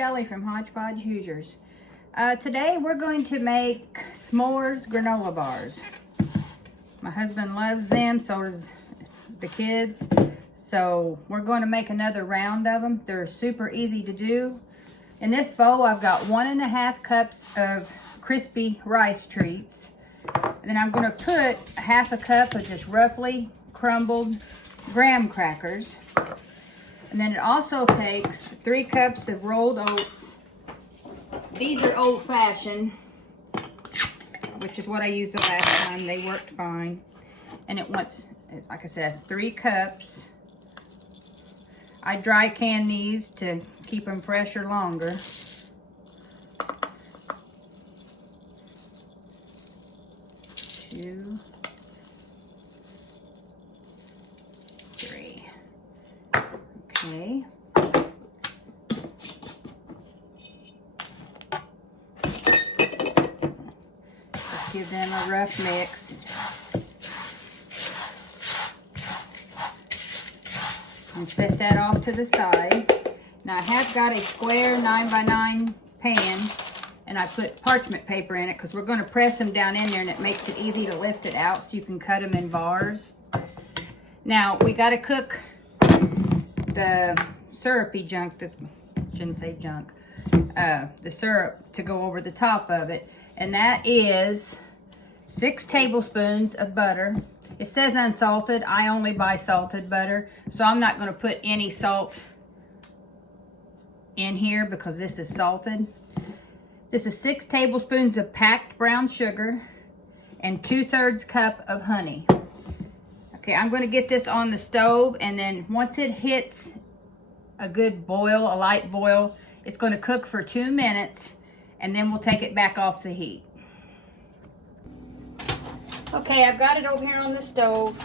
Shelley from Hodgepodge Hoosiers. Today we're going to make s'mores granola bars. My husband loves them, so does the kids. So we're going to make another round of them. They're super easy to do. In this bowl I've got 1.5 cups of crispy rice treats. And then I'm going to put 1/2 cup of just roughly crumbled graham crackers. And then it also takes 3 cups of rolled oats. These are old-fashioned, which is what I used the last time. They worked fine. And it wants, like I said, 3 cups. I dry can these to keep them fresher longer. Two, 3. Okay. Just give them a rough mix. And set that off to the side. Now I have got a square 9x9 pan, and I put parchment paper in it because we're going to press them down in there and it makes it easy to lift it out so you can cut them in bars. Now we got to cook the syrupy junk, shouldn't say junk, the syrup to go over the top of it. And that is 6 tablespoons of butter. It says unsalted. I only buy salted butter, so I'm not going to put any salt in here because this is salted. This is 6 tablespoons of packed brown sugar and 2/3 cup of honey. Okay, I'm going to get this on the stove, and then once it hits a good boil, a light boil, it's going to cook for 2 minutes, and then we'll take it back off the heat. Okay, I've got it over here on the stove.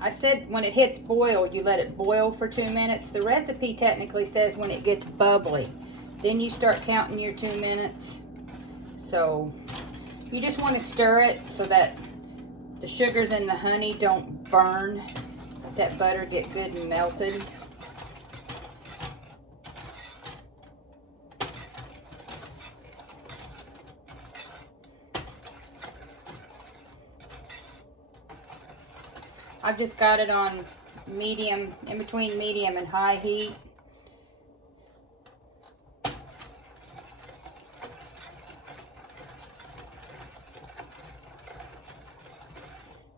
I said when it hits boil, you let it boil for 2 minutes. The recipe technically says when it gets bubbly, then you start counting your 2 minutes. So you just want to stir it so that the sugars and the honey don't burn. Let that butter get good and melted. I've just got it on medium, in between medium and high heat.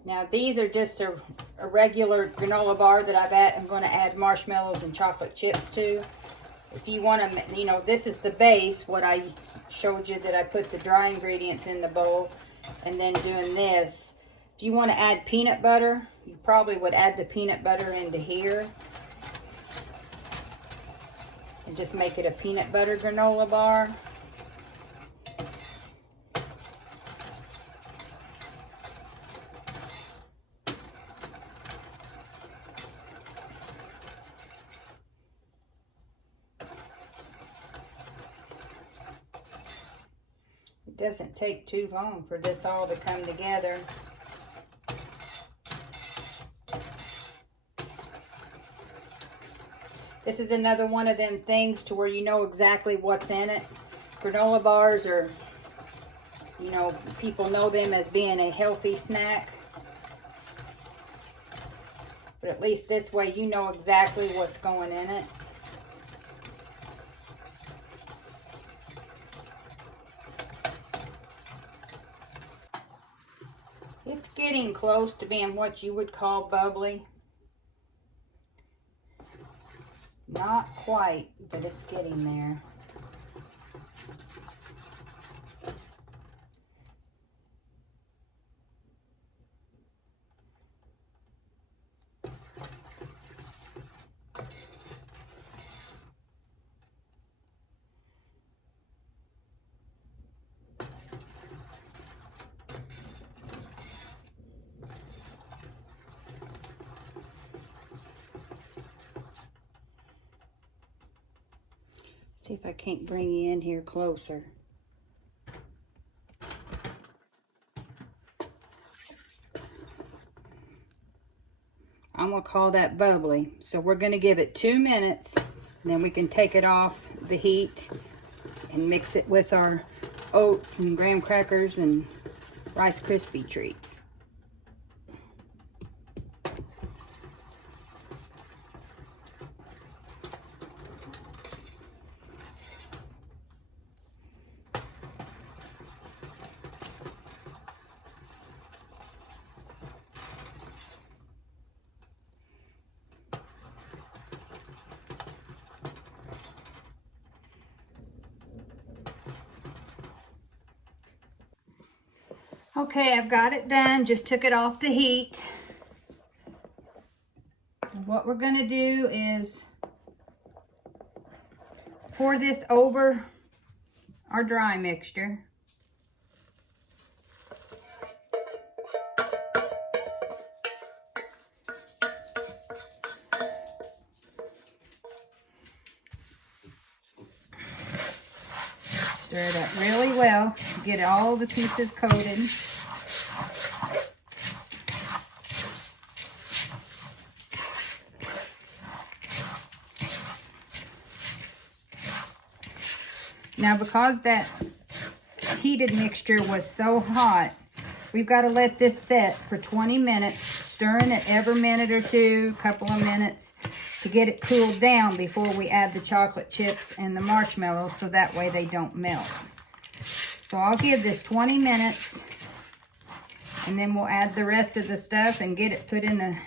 Now these are just a regular granola bar that I'm going to add marshmallows and chocolate chips to. If you want to, you know, this is the base, what I showed you, that I put the dry ingredients in the bowl, and then doing this. If you want to add peanut butter, you probably would add the peanut butter into here and just make it a peanut butter granola bar. It doesn't take too long for this all to come together. This is another one of them things to where you know exactly what's in it. Granola bars are, you know, people know them as being a healthy snack. But at least this way you know exactly what's going in it. It's getting close to being what you would call bubbly. Not quite, but it's getting there. See if I can't bring you in here closer. I'm going to call that bubbly. So we're going to give it 2 minutes And then we can take it off the heat and mix it with our oats and graham crackers and Rice Krispie treats. Okay, I've got it done. Just took it off the heat. What we're going to do is pour this over our dry mixture. Stir it up really well. Get all the pieces coated. Now, because that heated mixture was so hot, we've got to let this set for 20 minutes, stirring it every minute or two, couple of minutes, to get it cooled down before we add the chocolate chips and the marshmallows, so that way they don't melt. So I'll give this 20 minutes, and then we'll add the rest of the stuff and get it put in the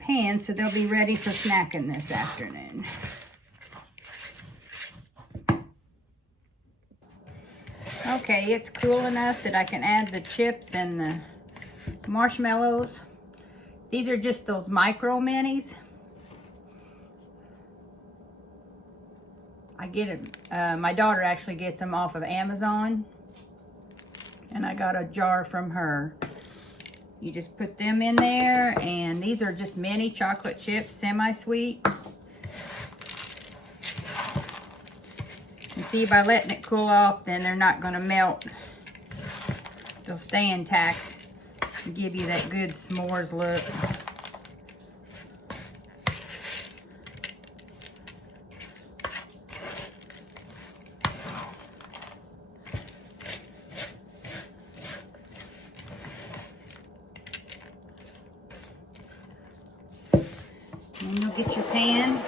pan so they'll be ready for snacking this afternoon. Okay, it's cool enough that I can add the chips and the marshmallows. These are just those micro minis. I get it, my daughter actually gets them off of Amazon, and I got a jar from her. You just put them in there, and these are just mini chocolate chips, semi-sweet. You see, by letting it cool off, then they're not going to melt. They'll stay intact and give you that good s'mores look. And you'll get your pan.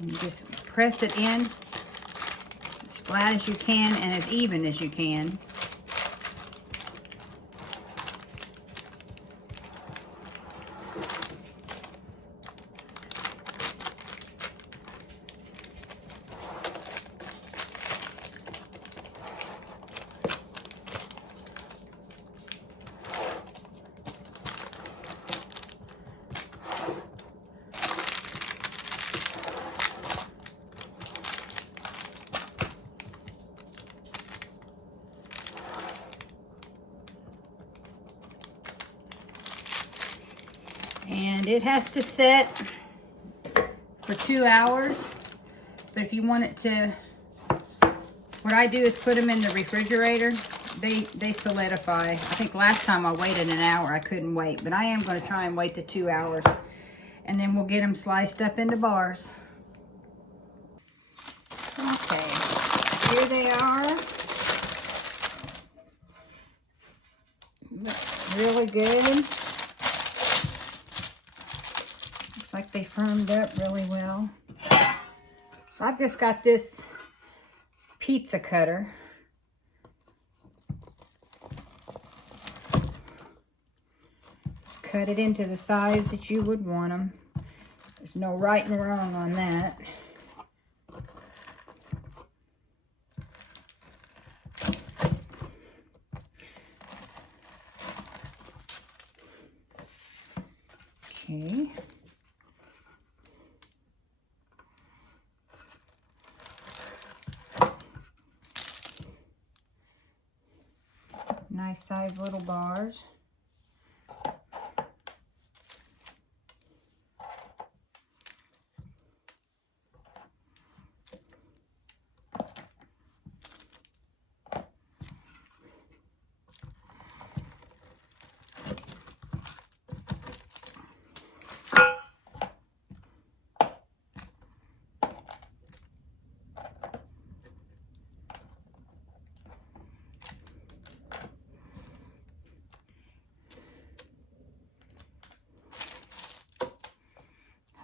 And just press it in as flat as you can and as even as you can. And it has to set for 2 hours. But if you want it to, what I do is put them in the refrigerator. They solidify. I think last time I waited an hour, I couldn't wait. But I am going to try and wait the 2 hours. And then we'll get them sliced up into bars. Okay, here they are. Looks really good. Like they firmed up really well. So I've just got this pizza cutter. Cut it into the size that you would want them. There's no right and wrong on that. Okay. size little bars.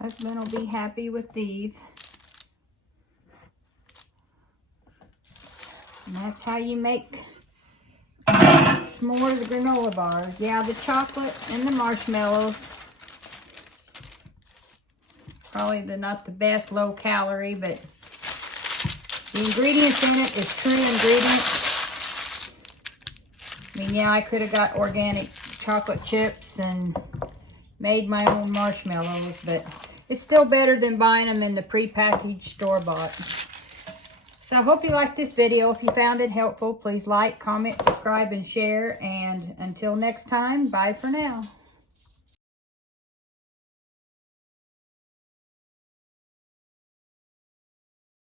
Husband will be happy with these. And that's how you make s'mores granola bars. Yeah, the chocolate and the marshmallows. Probably not the best, low calorie, but the ingredients in it is true ingredients. I mean, yeah, I could have got organic chocolate chips and made my own marshmallows, but it's still better than buying them in the prepackaged store-bought. So I hope you liked this video. If you found it helpful, please like, comment, subscribe, and share. And until next time, bye for now.